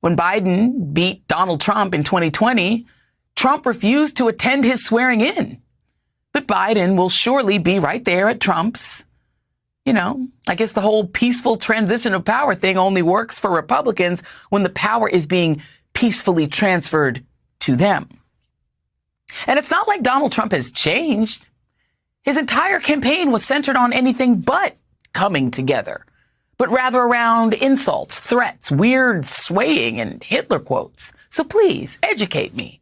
When Biden beat Donald Trump in 2020, Trump refused to attend his swearing in. But Biden will surely be right there at Trump's. I guess the whole peaceful transition of power thing only works for Republicans when the power is being peacefully transferred to them. And it's not like Donald Trump has changed. His entire campaign was centered on anything but coming together, but rather around insults, threats, weird swaying, and Hitler quotes. So please, educate me.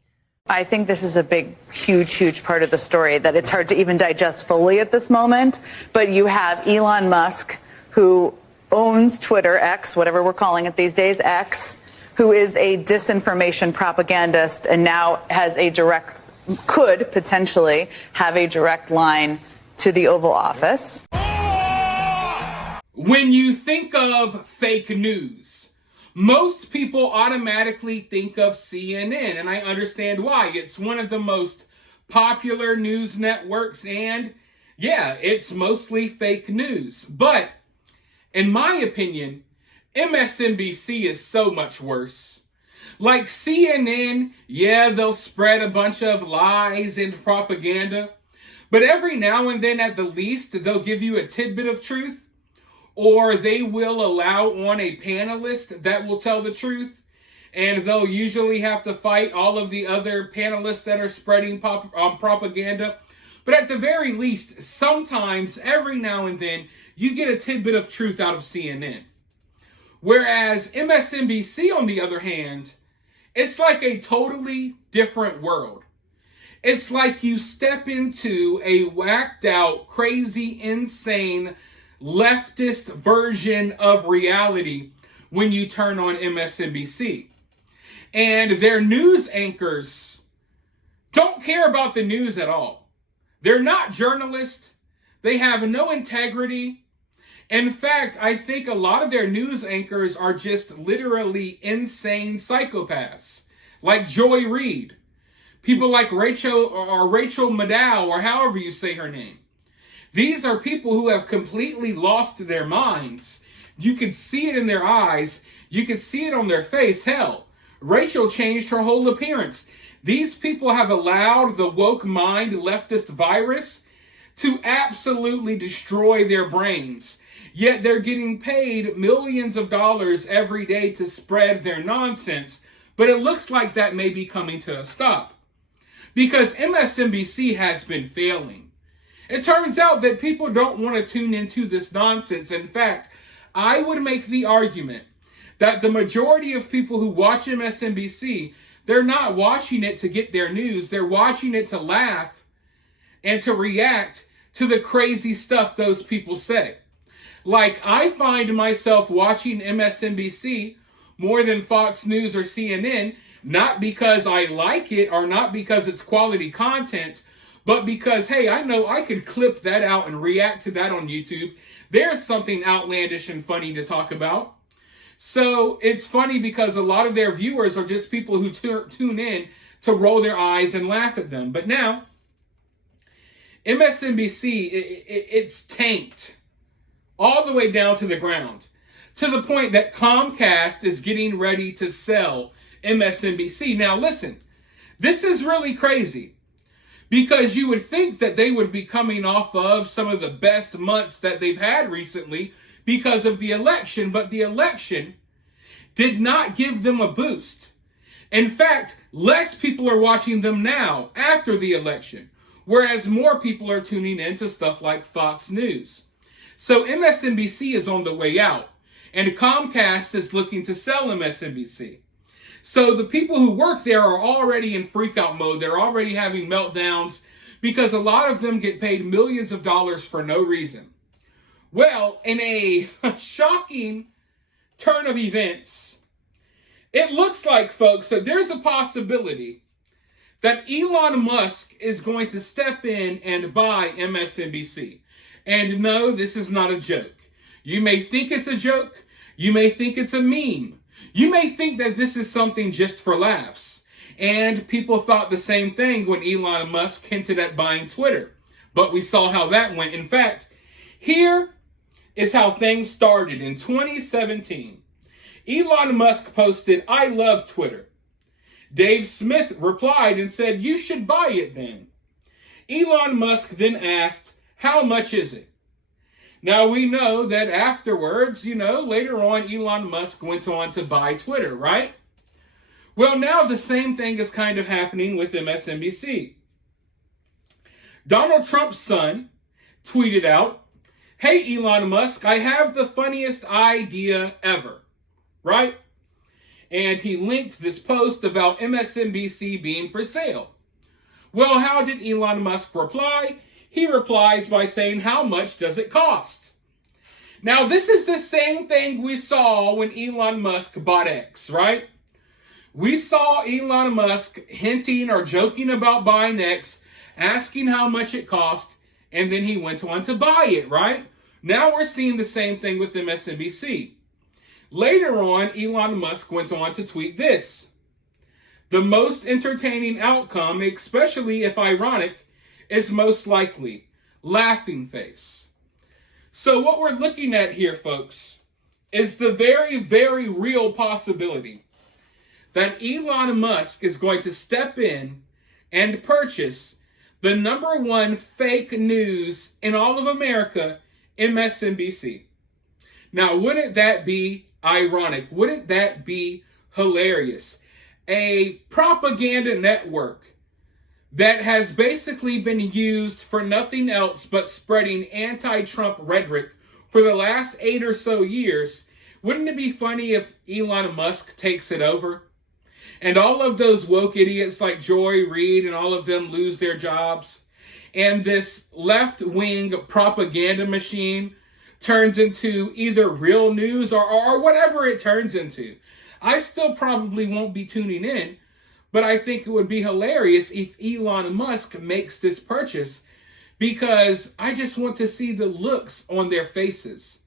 I think this is a big, huge part of the story that it's hard to even digest fully at this moment. But you have Elon Musk, who owns Twitter, X, whatever we're calling it these days, X, who is a disinformation propagandist and now has could potentially have a direct line to the Oval Office. When you think of fake news, most people automatically think of CNN, and I understand why. It's one of the most popular news networks, and yeah, it's mostly fake news. But in my opinion, MSNBC is so much worse. Like CNN, yeah, they'll spread a bunch of lies and propaganda, but every now and then, at the least, they'll give you a tidbit of truth. Or they will allow on a panelist that will tell the truth, and they'll usually have to fight all of the other panelists that are spreading propaganda. But at the very least, sometimes, every now and then, you get a tidbit of truth out of CNN. Whereas MSNBC, on the other hand, it's like a totally different world. It's like you step into a whacked out, crazy, insane leftist version of reality when you turn on MSNBC. And their news anchors don't care about the news at all. They're not journalists. They have no integrity. In fact, I think a lot of their news anchors are just literally insane psychopaths, like Joy Reid. People like Rachel Maddow, or however you say her name. These are people who have completely lost their minds. You can see it in their eyes. You can see it on their face. Hell, Rachel changed her whole appearance. These people have allowed the woke mind leftist virus to absolutely destroy their brains. Yet they're getting paid millions of dollars every day to spread their nonsense. But it looks like that may be coming to a stop, because MSNBC has been failing. It turns out that people don't want to tune into this nonsense. In fact, I would make the argument that the majority of people who watch MSNBC, they're not watching it to get their news. They're watching it to laugh and to react to the crazy stuff those people say. Like, I find myself watching MSNBC more than Fox News or CNN, not because I like it or not because it's quality content, but because, hey, I know I could clip that out and react to that on YouTube. There's something outlandish and funny to talk about. So it's funny because a lot of their viewers are just people who tune in to roll their eyes and laugh at them. But now, MSNBC, it's tanked all the way down to the ground, to the point that Comcast is getting ready to sell MSNBC. Now listen, this is really crazy, because you would think that they would be coming off of some of the best months that they've had recently because of the election, but the election did not give them a boost. In fact, less people are watching them now after the election, whereas more people are tuning into stuff like Fox News. So MSNBC is on the way out, and Comcast is looking to sell MSNBC. So the people who work there are already in freak-out mode. They're already having meltdowns because a lot of them get paid millions of dollars for no reason. Well, in a shocking turn of events, it looks like, folks, that there's a possibility that Elon Musk is going to step in and buy MSNBC. And no, this is not a joke. You may think it's a joke. You may think it's a meme. You may think that this is something just for laughs. And people thought the same thing when Elon Musk hinted at buying Twitter. But we saw how that went. In fact, here is how things started in 2017. Elon Musk posted, "I love Twitter." Dave Smith replied and said, "You should buy it then." Elon Musk then asked, "How much is it?" Now we know that afterwards, later on, Elon Musk went on to buy Twitter, right? Well, now the same thing is kind of happening with MSNBC. Donald Trump's son tweeted out, "Hey, Elon Musk, I have the funniest idea ever," right? And he linked this post about MSNBC being for sale. Well, how did Elon Musk reply? He replies by saying, "How much does it cost?" Now, this is the same thing we saw when Elon Musk bought X, right? We saw Elon Musk hinting or joking about buying X, asking how much it cost, and then he went on to buy it, right? Now we're seeing the same thing with MSNBC. Later on, Elon Musk went on to tweet this: "The most entertaining outcome, especially if ironic, is most likely laughing face." So what we're looking at here, folks, is the very, very real possibility that Elon Musk is going to step in and purchase the #1 fake news in all of America, MSNBC. Now, wouldn't that be ironic? Wouldn't that be hilarious? A propaganda network that has basically been used for nothing else but spreading anti-Trump rhetoric for the last 8 or so years. Wouldn't it be funny if Elon Musk takes it over? And all of those woke idiots like Joy Reid and all of them lose their jobs. And this left-wing propaganda machine turns into either real news or whatever it turns into. I still probably won't be tuning in, but I think it would be hilarious if Elon Musk makes this purchase, because I just want to see the looks on their faces.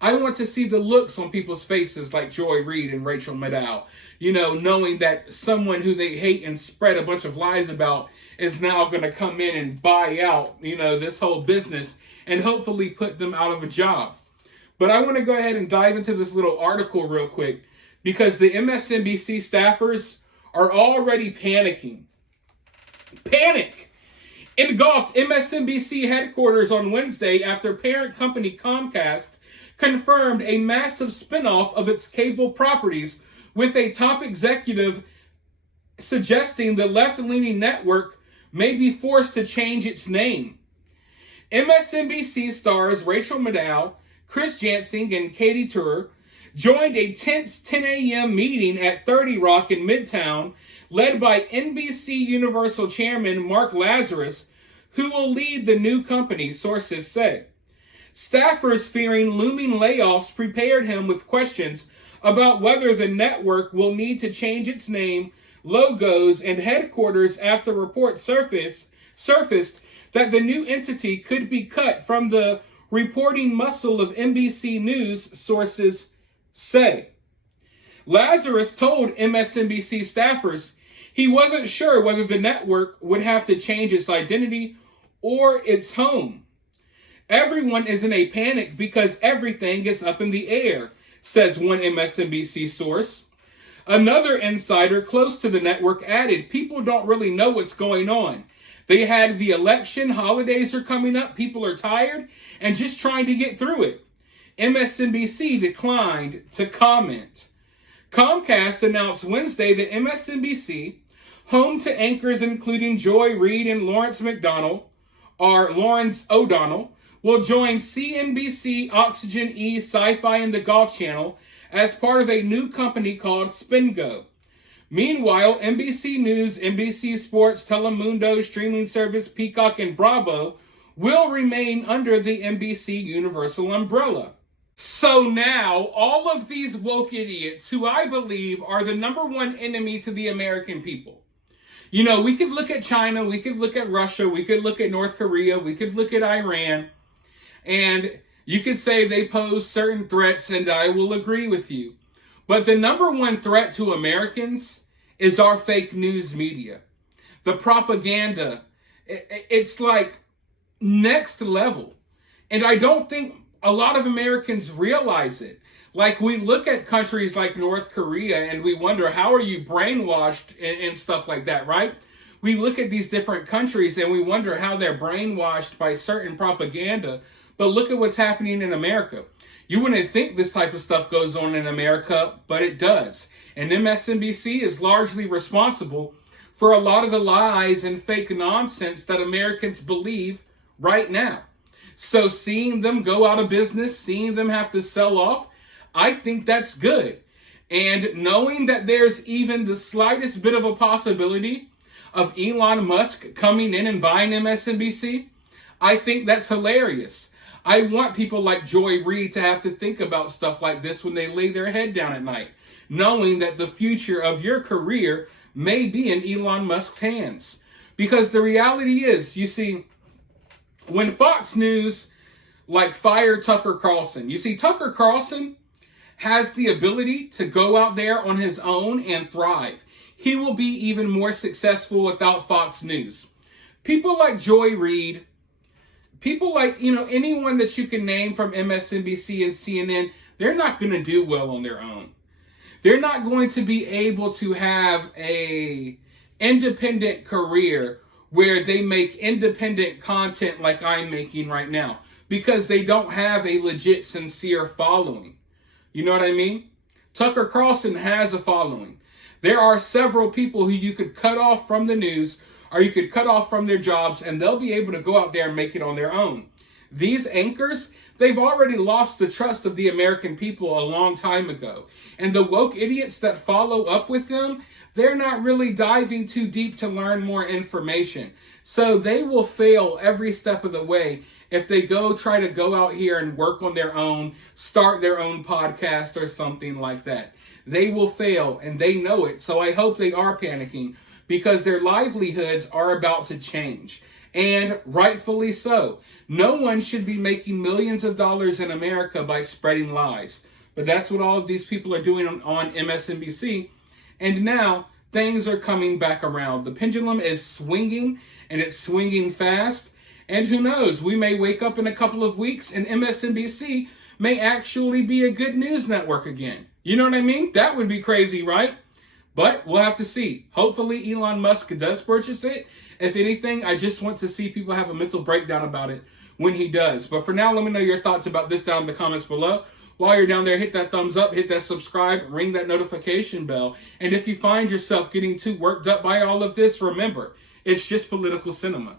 I want to see the looks on people's faces like Joy Reid and Rachel Maddow, knowing that someone who they hate and spread a bunch of lies about is now going to come in and buy out, this whole business and hopefully put them out of a job. But I want to go ahead and dive into this little article real quick, because the MSNBC staffers are already panicking. Panic engulfed MSNBC headquarters on Wednesday after parent company Comcast confirmed a massive spinoff of its cable properties, with a top executive suggesting the left-leaning network may be forced to change its name. MSNBC stars Rachel Maddow, Chris Jansing, and Katie Tur joined a tense 10 a.m. meeting at 30 Rock in Midtown, led by NBC Universal Chairman Mark Lazarus, who will lead the new company, sources say. Staffers fearing looming layoffs prepared him with questions about whether the network will need to change its name, logos, and headquarters after reports surfaced that the new entity could be cut from the reporting muscle of NBC News, sources say. Lazarus told MSNBC staffers he wasn't sure whether the network would have to change its identity or its home. "Everyone is in a panic because everything is up in the air," says one MSNBC source. Another insider close to the network added, "People don't really know what's going on. They had the election, holidays are coming up, people are tired, and just trying to get through it." MSNBC declined to comment. Comcast announced Wednesday that MSNBC, home to anchors including Joy Reid and Lawrence O'Donnell, will join CNBC, Oxygen E, Sci-Fi, and the Golf Channel as part of a new company called Spingo. Meanwhile, NBC News, NBC Sports, Telemundo, streaming service Peacock, and Bravo will remain under the NBC Universal umbrella. So now, all of these woke idiots, who I believe are the #1 enemy to the American people. We could look at China, we could look at Russia, we could look at North Korea, we could look at Iran, and you could say they pose certain threats, and I will agree with you. But the #1 threat to Americans is our fake news media. The propaganda, it's like next level. And I don't think a lot of Americans realize it. Like, we look at countries like North Korea and we wonder, how are you brainwashed and stuff like that, right? We look at these different countries and we wonder how they're brainwashed by certain propaganda. But look at what's happening in America. You wouldn't think this type of stuff goes on in America, but it does. And MSNBC is largely responsible for a lot of the lies and fake nonsense that Americans believe right now. So seeing them go out of business, seeing them have to sell off, I think that's good. And knowing that there's even the slightest bit of a possibility of Elon Musk coming in and buying MSNBC, I think that's hilarious. I want people like Joy Reid to have to think about stuff like this when they lay their head down at night, knowing that the future of your career may be in Elon Musk's hands. Because the reality is, you see, when Fox News fired Tucker Carlson, you see, Tucker Carlson has the ability to go out there on his own and thrive. He will be even more successful without Fox News. People like Joy Reid, people like, anyone that you can name from MSNBC and CNN, they're not going to do well on their own. They're not going to be able to have a independent career where they make independent content like I'm making right now, because they don't have a legit, sincere following. You know what I mean? Tucker Carlson has a following. There are several people who you could cut off from the news, or you could cut off from their jobs, and they'll be able to go out there and make it on their own. These anchors, they've already lost the trust of the American people a long time ago. And the woke idiots that follow up with them, they're not really diving too deep to learn more information. So they will fail every step of the way if they try to go out here and work on their own, start their own podcast or something like that. They will fail, and they know it. So I hope they are panicking, because their livelihoods are about to change. And rightfully so. No one should be making millions of dollars in America by spreading lies. But that's what all of these people are doing on MSNBC. And now things are coming back around. The pendulum is swinging, and it's swinging fast. And who knows, we may wake up in a couple of weeks and MSNBC may actually be a good news network again. You know what I mean? That would be crazy, right? But we'll have to see. Hopefully Elon Musk does purchase it. If anything, I just want to see people have a mental breakdown about it when he does. But for now, let me know your thoughts about this down in the comments below. While you're down there, hit that thumbs up, hit that subscribe, ring that notification bell. And if you find yourself getting too worked up by all of this, remember, it's just political cinema.